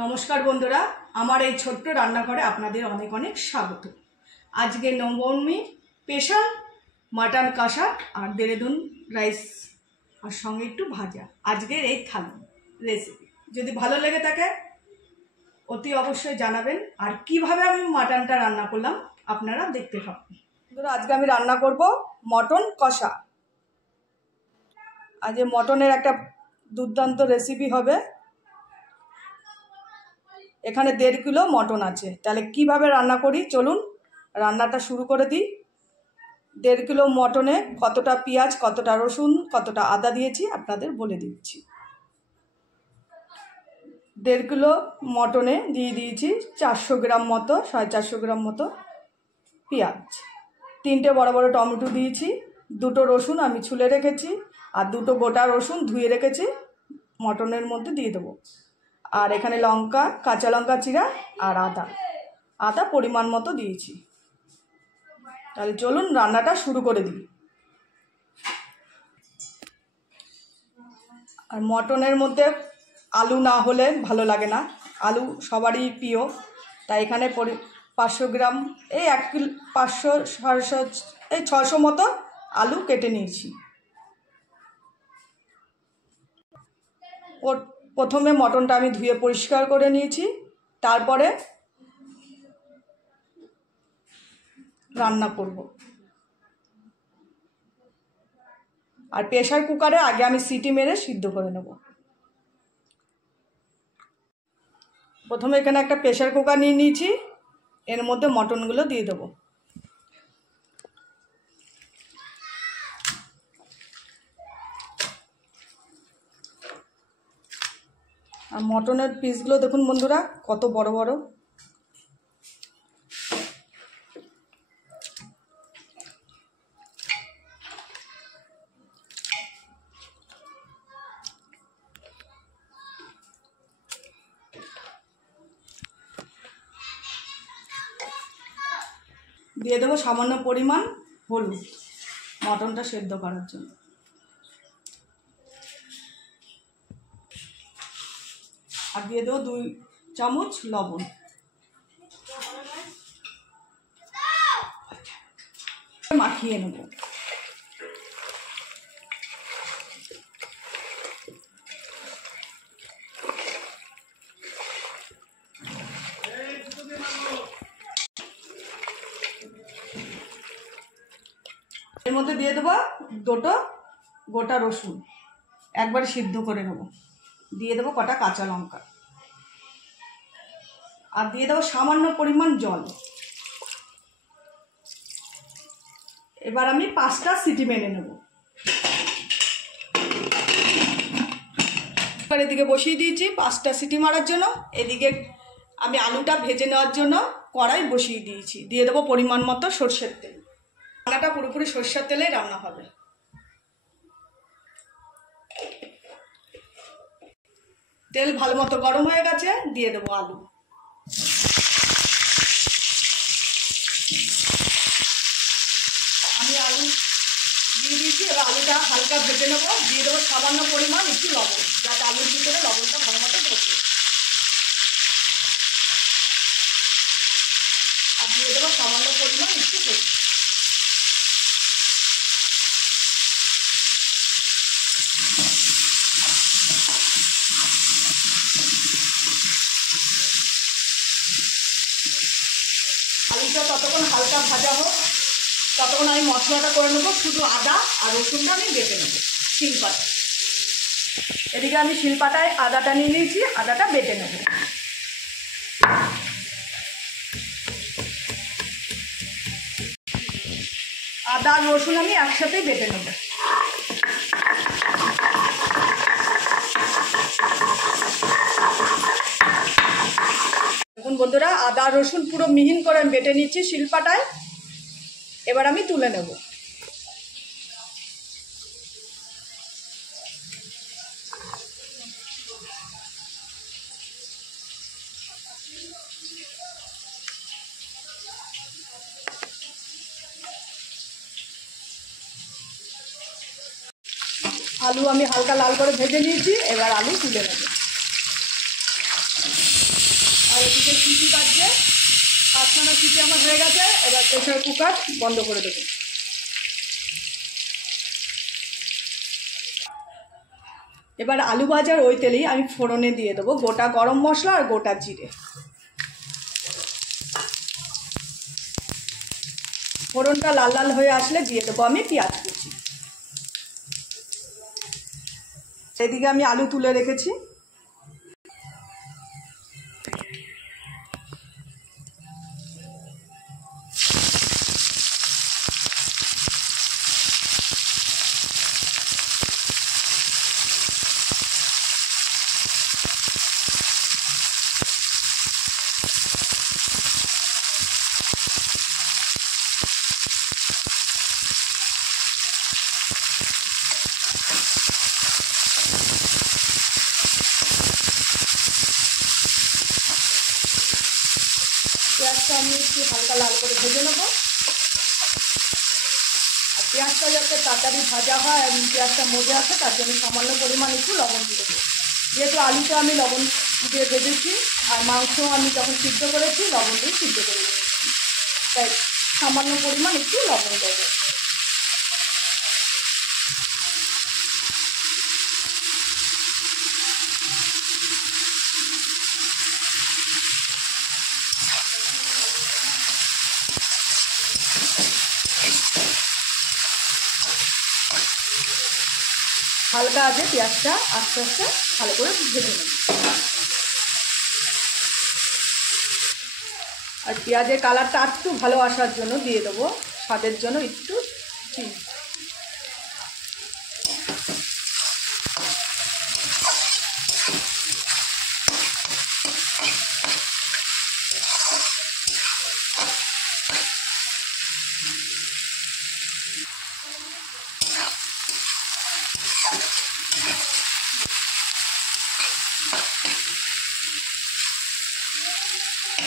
নমস্কার বন্ধুরা, আমার এই ছোট্ট রান্নাঘরে আপনাদের অনেক অনেক স্বাগত। আজকে নবমী স্পেশাল মাটন কষা আর দেহরাদুন রাইস আর সঙ্গে একটু ভাজা আজকের এই থালি রেসিপি। যদি ভালো লেগে থাকে অতি অবশ্যই জানাবেন। আর কিভাবে আমি মাটনটা রান্না করলাম আপনারা দেখতে পাবেন। বন্ধুরা, আজকে আমি রান্না করব মটন কষা। আজ মটনের একটা দুর্দান্ত রেসিপি হবে। এখানে 1.5 কিলো মটন আছে। তাহলে কিভাবে রান্না করি চলুন রান্নাটা শুরু করে দিই। 1.5 কিলো মটনে কতটা পেঁয়াজ, কতটা রসুন, কতটা আদা দিয়েছি আপনাদের বলে দিচ্ছি। 1.5 কিলো মটনে দিয়ে দিয়েছি 400 গ্রাম মতো, 450 গ্রাম মতো পেঁয়াজ, 3টে বড় বড় টমেটো দিয়েছি, 2টো রসুন আমি ছুলে রেখেছি, আর 2টো গোটা রসুন ধুয়ে রেখেছি মটনের মধ্যে দিয়ে দেবো। আর এখানে লঙ্কা, কাঁচা লঙ্কা চিরা আর আদা পরিমাণ মতো দিয়েছি। তাহলে চলুন রান্নাটা শুরু করে দিই। আর মটনের মধ্যে আলু না হলে ভালো লাগে না, আলু সবারই প্রিয়। তাই এখানে 500 গ্রাম, এই 1 কিলো 500 600 এই 600 মতো আলু কেটে নিয়েছি। প্রথমে মটনটা আমি ধুয়ে পরিষ্কার করে নিয়েছি, তারপরে রান্না করব। আর প্রেসার কুকারে আগে আমি সিটি মেরে সিদ্ধ করে নেব। প্রথমে এখানে একটা প্রেসার কুকার নিয়ে নিয়েছি, এর মধ্যে মটনগুলো দিয়ে দেবো। আর মটনের পিসগুলো দেখুন বন্ধুরা কত বড় বড়। দিয়ে দেবো সামান্য পরিমাণ হলুদ মটনটা সেদ্ধ করার জন্য। আর দিয়ে দেবো 2 চামচ লবণ। মাখিয়ে নেব। এর মধ্যে দিয়ে দেবো 2টো গোটা রসুন, একবারে সিদ্ধ করে নেব। দিয়ে দেবো কটা কাঁচা লঙ্কা, আর দিয়ে দেবো সামান্য পরিমাণ জল। এবার আমি 5টা সিটি মেরে নেব। এদিকে বসিয়ে দিয়েছি 5টা সিটি মারার জন্য। এদিকে আমি আলুটা ভেজে নেওয়ার জন্য কড়াই বসিয়ে দিয়েছি। দিয়ে দেবো পরিমাণ মতো সরষের তেল। রান্নাটা পুরোপুরি সরষের তেলেই রান্না হবে। তেল ভালো মতো গরম হয়ে গেছে, দিয়ে দেবো আলু। আমি আলু দিয়ে দিয়েছি, এবার আলুটা হালকা ভেজে নেবো। দিয়ে দেবো সামান্য পরিমাণ একটু লবণ, যাতে আলুর ভিতরে লবণটা ভালো মতো ঢোকে। আর দিয়ে দেবো সামান্য পরিমাণ একটু হলুদ। আলুটা ততক্ষণ হালকা ভাজা হোক, ততক্ষণ আমি মশলাটা করে নেবো। শুধু আদা আর রসুনটা আমি বেটে নেবো শিলপাটা। এদিকে আমি শিলপাটায় আদাটা নিয়ে নিয়েছি, আদাটা বেটে নেব। আদা আর রসুন আমি একসাথেই বেটে নেব। দেখুন বন্ধুরা, আদা রসুন পুরো মিহিন করে আমি বেটে নিচ্ছি শিলপাটায়। এবার আমি তুলে নেব। আলু আমি হালকা লাল করে ভেজে নিয়েছি, এবার আলু তুলে নেব। আর এদিকে সিটি বাজছে, 5-6টা সিটি আমার হয়ে গেছে। এবার প্রেসার কুকার বন্ধ করে দেবো। এবার আলু ভাজার ওই তেলেই আমি ফোড়নে দিয়ে দেবো গোটা গরম মশলা আর গোটা জিরে। ফোড়নটা লাল লাল হয়ে আসলে দিয়ে দেবো আমি পেঁয়াজ কুচি। এদিকে আমি আলু তুলে রেখেছি। পেঁয়াজটা আমি একটু হালকা লাল করে ভেজে নেবো। আর পেঁয়াজটা যাতে তাড়াতাড়ি ভাজা হয় আর পেঁয়াজটা মজে আসে তার জন্য সামান্য পরিমাণ একটু লবণ দিয়ে দেবো। যেহেতু আলুটা আমি লবণ দিয়ে ভেজেছি আর মাংস আমি যখন সিদ্ধ করেছি লবণ দিয়ে সিদ্ধ করে নিয়েছি, তাই সামান্য পরিমাণ একটু লবণ দেবো। হালকা আছে পেঁয়াজটা আস্তে আস্তে ভালো করে ভেজে নেব। আর পেঁয়াজের কালারটা একটু ভালো আসার জন্য দিয়ে দেবো স্বাদের জন্য একটু চিনি।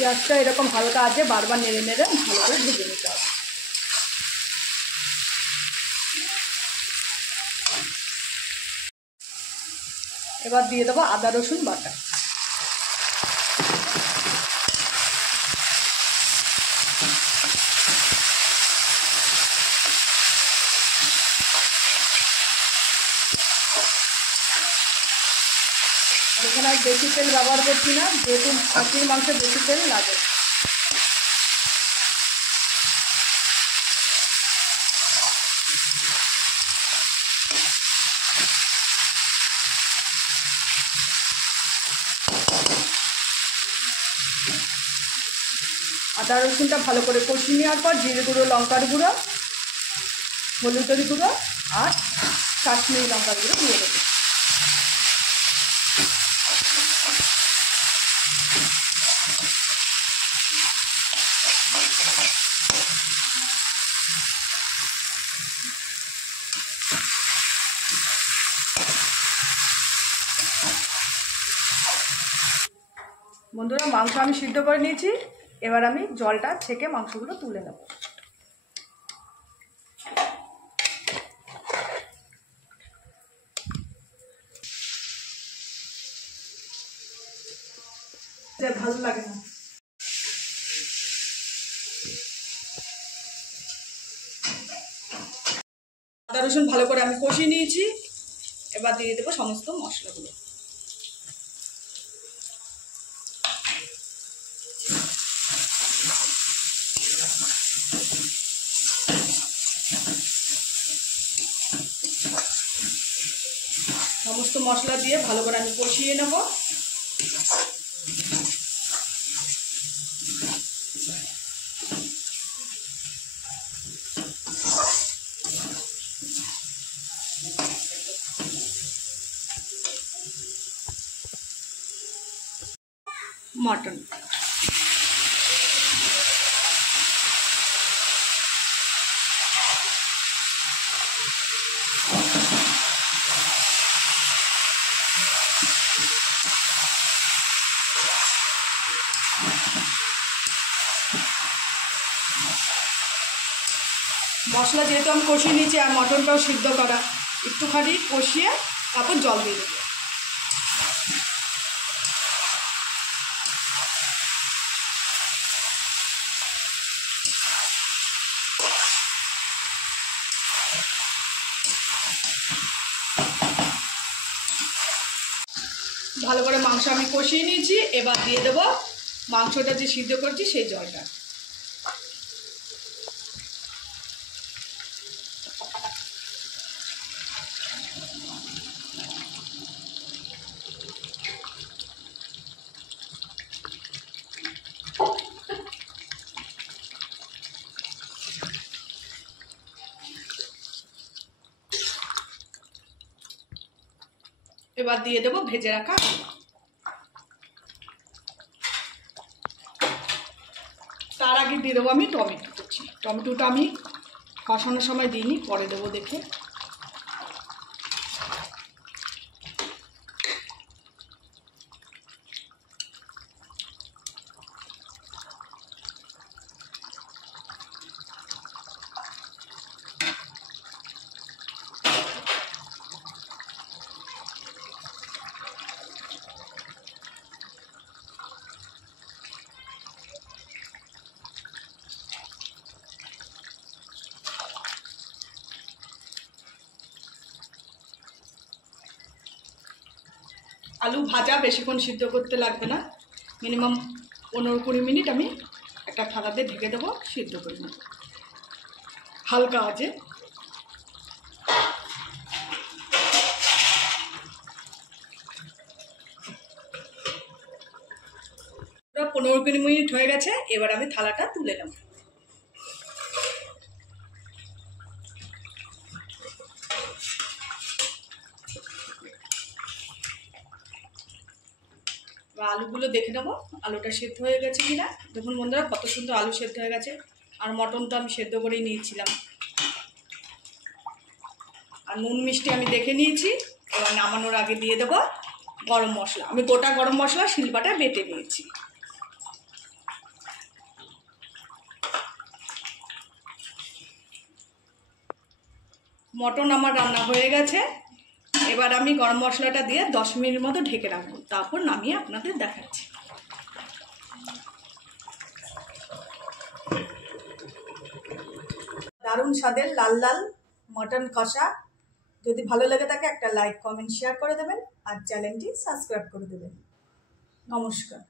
পেঁয়াজটা এরকম হালকা আছে বারবার নেড়ে নেড়ে ভালো করে ভেজে নিতে হবে। এবার দিয়ে দেবো আদা রসুন বাটা। এখানে আর বেশি তেল ব্যবহার করছি না, যেহেতু খাসির মাংসে বেশি তেল লাগে। আদা রসুনটা ভালো করে কষিয়ে নেওয়ার পর জিরে গুঁড়ো, লঙ্কার গুঁড়ো, হলুদের গুঁড়ো আর কাশ্মীরি লঙ্কার গুঁড়ো দিয়ে দেবো। বন্ধুরা, মাংস আমি সিদ্ধ করে নিয়েছি। এবার আমি জলটা ছেঁকে মাংসগুলো তুলে নেব। ভালো লাগে না। আদা রসুন ভালো করে আমি কষিয়ে নিয়েছি। এবার দিয়ে দেবো সমস্ত মশলাগুলো। সমস্ত মশলা দিয়ে ভালো করে আমি কষিয়ে নেব। মটন মশলা যেহেতু আমি কষিয়ে নিয়েছি আর মটনটাও সিদ্ধ করা, একটুখানি কষিয়ে তারপর জল দিয়ে দেবো। ভালো করে মাংস আমি কষিয়ে নিয়েছি। এবার দিয়ে দেবো মাংসটা যে সিদ্ধ করছি সেই জলটা। এবার দিয়ে দেবো ভেজে রাখা। তার আগে দিয়ে দেবো আমি টমেটো কুচি। টমেটোটা আমি কষানোর সময় দিইনি, পরে দেবো দেখে। আলু ভাজা বেশিক্ষণ সিদ্ধ করতে লাগবে না, মিনিমাম 15-20 মিনিট আমি একটা থালাতে ঢেকে দেবো, সিদ্ধ করে নেব হালকা আঁচে। 15-20 মিনিট হয়ে গেছে। এবার আমি থালাটা তুলে নেব। আলুগুলো দেখে নেবো আলুটা সেদ্ধ হয়ে গেছে কিনা। দেখুন বন্ধুরা কত সুন্দর আলু সেদ্ধ হয়ে গেছে। আর মটন তো আমি সেদ্ধ করেই নিয়েছিলাম। আর নুন মিষ্টি আমি দেখে নিয়েছি। এবার নামানোর আগে দিয়ে দেবো গরম মশলা। আমি গোটা গরম মশলা শিলপাটায় বেটে নিয়েছি। মটন আমার রান্না হয়ে গেছে। এবার আমি গরম মশলাটা দিয়ে 10 মিনিট মতো ঢেকে রাখবো, তারপর নামিয়ে আপনাদের দেখাচ্ছি। দারুণ স্বাদের লাল লাল মটন কষা। যদি ভালো লেগে থাকে একটা লাইক, কমেন্ট, শেয়ার করে দেবেন আর চ্যানেলটি সাবস্ক্রাইব করে দেবেন। নমস্কার।